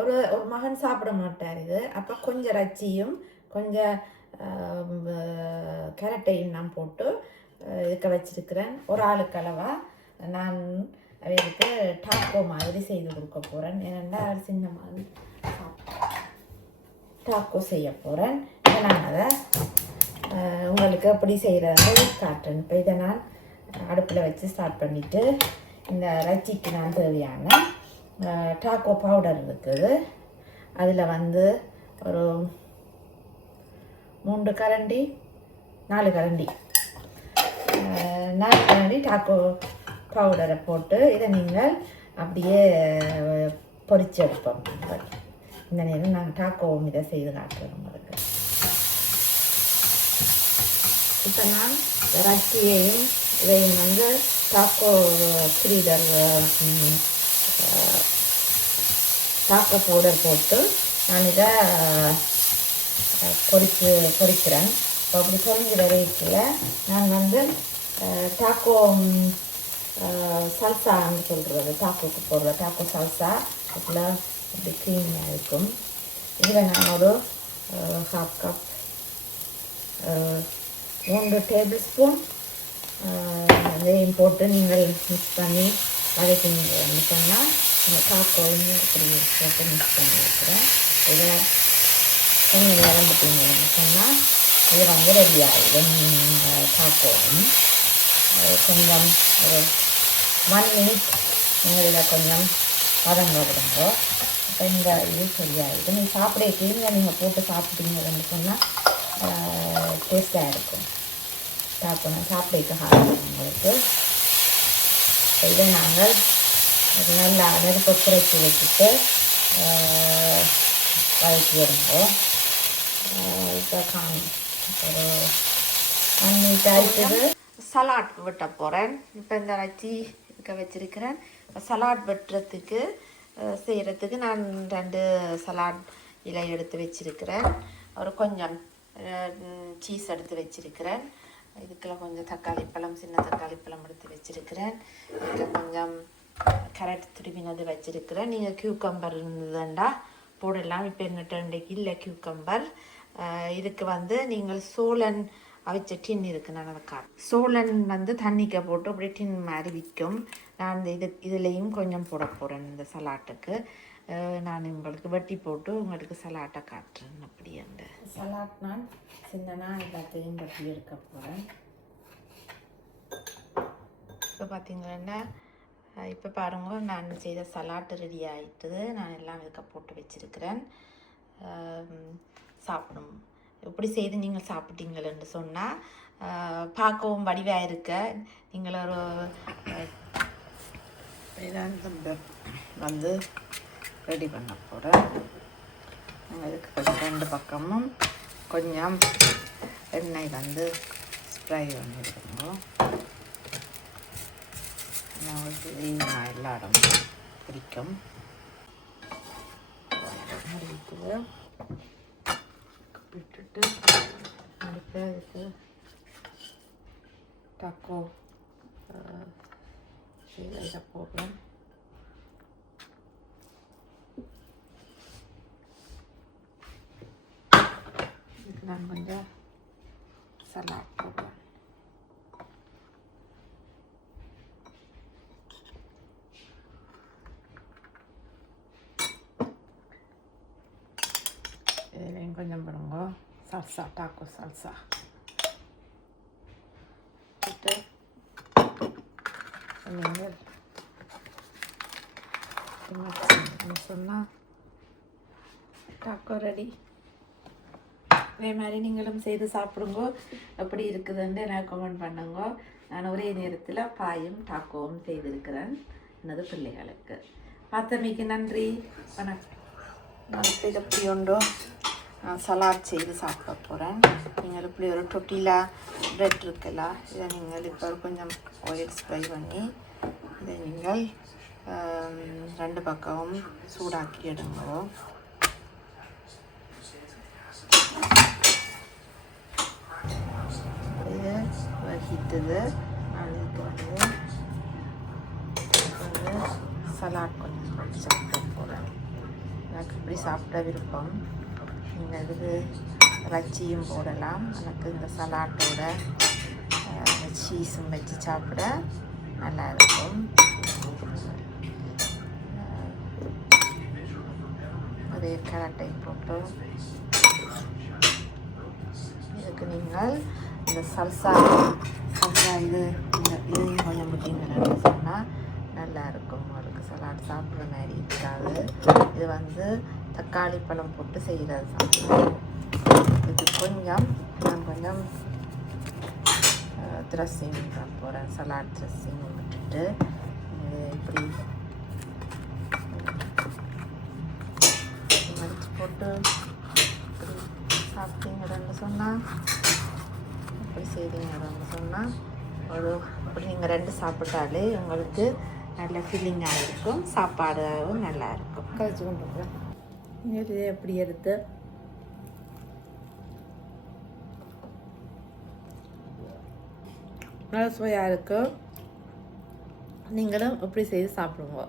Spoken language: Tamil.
ஒரு ஒரு மகன் சாப்பிட மாட்டார் இது. அப்போ கொஞ்சம் ரச்சியும் கொஞ்சம் கேரட்டையும் நான் போட்டு இதுக்க வச்சிருக்கிறேன். ஒரு ஆளுக்கு அளவா நான் அவருக்கு டாக்கோ மாதிரி செய்து கொடுக்க போகிறேன். ஏனெண்டா சின்ன மகன் டாக்கோ செய்ய போகிறேன். நான் அதை உங்களுக்கு எப்படி செய்கிறது காட்டுறேன். இப்போ இதை நான் அடுப்பில் வச்சு ஸ்டார்ட் பண்ணிவிட்டு இந்த ரச்சிக்கு நான் தேவையான டாக்கோ பவுடர் இருக்குது. அதில் வந்து ஒரு 3 கரண்டி 4 கரண்டி டாக்கோ பவுடரை போட்டு இதை நீங்கள் அப்படியே பொரிச்சு எடுப்போம். இந்த நேரம் நாங்கள் டாக்கோவும் இதை செய்து காட்டுறோம் உங்களுக்கு. இப்போ நான் ரச்சியையும் இதையும் வந்து டாக்கோ கிரீடர் டாக்கோ பவுடர் போட்டு நான் இதை பொரிக்கிறேன். இப்போ அப்படி பொரிஞ்சிட வரைக்கில் நான் வந்து டாக்கோ சல்சான்னு சொல்கிறது, டாக்கோக்கு போடுற டாக்கோ சல்சா இதில் அப்படி க்ரீமியாக இருக்கும். இதில் நான் ஒரு 1/2 கப் 3 டேபிள் ஸ்பூன் இதையும் போட்டு நீங்கள் மிக்ஸ் பண்ணி வதக்கிங்கன்னு சொன்னால் இந்த டாக்கோவும் இப்படி போட்டு மிக்ஸ் பண்ணி வைக்கிறேன். இதை கொஞ்சம் இறந்துட்டீங்கன்னு சொன்னால் இது வந்து ரெடி ஆகிடும். டாக்கோவும் கொஞ்சம் ஒரு 1 மினிட் நீங்கள் இதை கொஞ்சம் வதங்க விடுங்க. இப்போ இந்த இது சரியாகிடும். நீங்கள் சாப்பிட நீங்கள் போட்டு சாப்பிட்டீங்கன்னு சொன்னால் டேஸ்ட்டாக இருக்கும். சாப்பிடணும் சாப்பிட உங்களுக்கு. இதை நாங்கள் நல்லா நெருப்பை குறைச்சி வச்சுட்டு வதக்கி விடுவோம். இப்போ ஒரு 1 மினிட் ஆகிடுது. சலாட் வெட்ட போகிறேன். இப்போ இந்த ரச்சி இருக்க வச்சுருக்கிறேன். சலாட் வெட்டுறதுக்கு செய்கிறதுக்கு நான் 2 சலாட் இலை எடுத்து வச்சுருக்கிறேன். ஒரு கொஞ்சம் சீஸ் எடுத்து வச்சுருக்கிறேன். இதுக்குள்ள கொஞ்சம் தக்காளி பழம், சின்ன தக்காளி பழம் எடுத்து வச்சுருக்கிறேன். இதுக்கு கொஞ்சம் கேரட் துருவினது வச்சுருக்கிறேன். நீங்கள் கியூக்கம்பர் இருந்ததுண்டா போடலாம். இப்போ எங்கிட்ட இன்றைக்கு இல்லை கியூக்கம்பர். இதுக்கு வந்து நீங்கள் சோளன் அவிச்ச டின் இருக்குது. நான் அதை சோளன் வந்து தண்ணிக்க போட்டு அப்படி டின் மாதிரி விற்கும். நான் இதுலேயும் கொஞ்சம் போட போகிறேன் இந்த சலாட்டுக்கு. நான் உங்களுக்கு வெட்டி போட்டு உங்களுக்கு சலாட்டை காட்டுறேன். அப்படி அந்த சலாட் நான் சின்னனா எல்லாத்தையும் வெட்டி எடுக்க போகிறேன். இப்போ பார்த்தீங்கன்னா இப்போ பாருங்க, நான் செய்த சலாட்டு ரெடி ஆகிட்டுது. நான் எல்லாம் இதுக்க போட்டு வச்சுருக்கிறேன். சாப்பிடும் எப்படி செய்து நீங்கள் சாப்பிட்டீங்களன்னு சொன்னால் பார்க்கவும் வடிவாக இருக்க நீங்கள் ஒரு வந்து ரெடி பண்ண போகிறேன். இதுக்கு கொஞ்சம் 2 பக்கமும் கொஞ்சம் எண்ணெய் வந்து ஸ்ப்ரை பண்ணிடுவோம். நான் எல்லா இடமும் பிடிக்கும். விட்டுட்டு அதுக்கு டாக்கோ இதை போடுறேன். இதுக்கு நான் கொஞ்சம் சலாட் போடுறேன். இதுலேயும் கொஞ்சம் போடுங்க சல்சா, டாக்கோ சல்சா போட்டு நீங்கள் சொன்னால் டாக்கோ ரெடி. அதே மாதிரி நீங்களும் செய்து சாப்பிடுங்க. எப்படி இருக்குதுன்னு எனக்கு கமெண்ட் பண்ணுங்க. நான் ஒரே நேரத்தில் பாயும் டாக்கோவும் செய்திருக்கிறேன் எனது பிள்ளைகளுக்கு. பார்த்தமைக்கு நன்றி, வணக்கம். நான் இப்போ இதை எப்படி உண்டோ சலாட் செய்து சாப்பிட போகிறேன். நீங்கள் இப்படி ஒரு டொட்டிலா ப்ரெட் இருக்குல்ல, இதை நீங்கள் இப்போ கொஞ்சம் ஆயில் ஸ்ப்ரை பண்ணி இதை நீங்கள் 2 பக்கமும் சூடாக்கி எடுங்க. இது வகித்தது. நான் இதுக்கு வந்து சலாட் கொஞ்சம் சாப்பிட போகிறேன். எனக்கு இப்படி சாப்பிட விருப்பம். நீங்கள் இதுக்கு இறைச்சியும் போடலாம். எனக்கு இந்த சலாட்டோட சீஸும் வச்சு சாப்பிட நல்லா இருக்கும். அதே கேரட்டை போட்டு இதுக்கு நீங்கள் இந்த சல்சா இது இதையும் கொஞ்சம் விட்டீங்கன்னு சொன்னால் நல்லா இருக்கும். உங்களுக்கு சலாட் சாப்பிட்ற மாதிரி இருக்காது. இது வந்து தக்காளி பழம் போட்டு செய்கிறது சாப்பிடுவோம். இது கொஞ்சம் நான் கொஞ்சம் ட்ரெஸ்ஸிங் போகிறேன். சலாட் ட்ரெஸ்ஸிங் விட்டுட்டு இப்படி மடித்து போட்டு இப்படி சாப்பிட்டீங்கன்னு சொன்னால், இப்படி செய்தீங்கன்னு சொன்னால் அப்படி நீங்கள் 2 சாப்பிட்டாலே உங்களுக்கு நல்ல ஃபீலிங்காக இருக்கும். சாப்பாடும் நல்லா இருக்கும். கழிச்சு கொண்டு போகிறேன். இது எப்படி எடுத்து நல்ல சுவையாக இருக்கும். நீங்களும் எப்படி செய்து சாப்பிடுங்க.